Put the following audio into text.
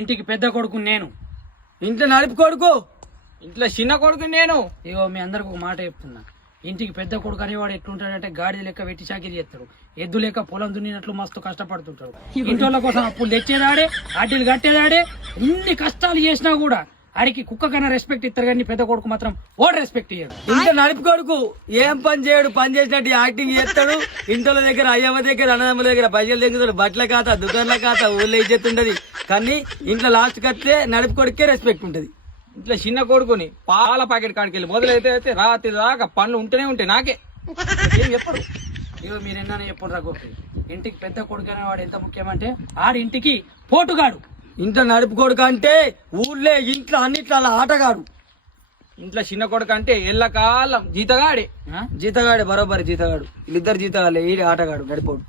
ఇంటికి పెద్ద కొడుకు నేను, ఇంట్లో నడుపు కొడుకు, ఇంట్లో చిన్న కొడుకు నేను. ఇగో మీ అందరికి ఒక మాట చెప్తున్నా. ఇంటికి పెద్ద కొడుకు అనేవాడు ఎట్లుంటాడంటే గాడిద లెక్క వెట్టి చాకిరి చేస్తాడు, ఎద్దు లెక్క పొలం దున్నినట్లు మస్తు కష్టపడుతుంటాడు. ఇంట్లో కోసం అప్పులు తెచ్చేదాడే, అడ్డీలు కట్టేదాడే, ఇన్ని కష్టాలు చేసినా కూడా ఆడికి కుక్క కన్నా రెస్పెక్ట్ ఇస్తారు, కానీ పెద్ద కొడుకు మాత్రం ఓడి రెస్పెక్ట్ ఇయ్యాడు. ఇంట్లో నడుపు కొడుకు ఏం పని చేయడు, పని చేసినట్టు యాక్టింగ్ చేస్తాడు. ఇంట్లో దగ్గర అయ్యమ్మ దగ్గర అన్నదమ్ముల దగ్గర పైసలు తెగుతాడు, బట్టల ఖాతా దుకాణాల ఖాతా ఊళ్ళో ఇజ్జత్ ఉంటది. కానీ ఇంట్లో లాస్ట్ కట్టే నడుపు కొడుకే రెస్పెక్ట్ ఉంటది. ఇంట్లో చిన్న కొడుకుని పాల ప్యాకెట్ కాడికి వెళ్ళి మొదలైతే రాత్రి దాకా పనులు ఉంటూనే ఉంటాయి నాకే. ఏం చెప్పడు. ఇగో మీరు ఎన్నో చెప్పండి రా గోపి, ఇంటికి పెద్ద కొడుకు అనేవాడు ఎంత ముఖ్యమంటే ఆడింటికి పోటుగాడు. ఇంట్లో నడుపు కొడుకు అంటే ఊళ్ళో ఇంట్లో అన్నిట్లో అలా ఆటగాడు. ఇంట్లో చిన్న కొడుకు అంటే ఎల్లకాలం జీతగాడే. జీతగాడే, బరోబరి జీతగాడు. వీళ్ళిద్దరు జీతగాడే, ఈ ఆటగాడు నడిపోడు.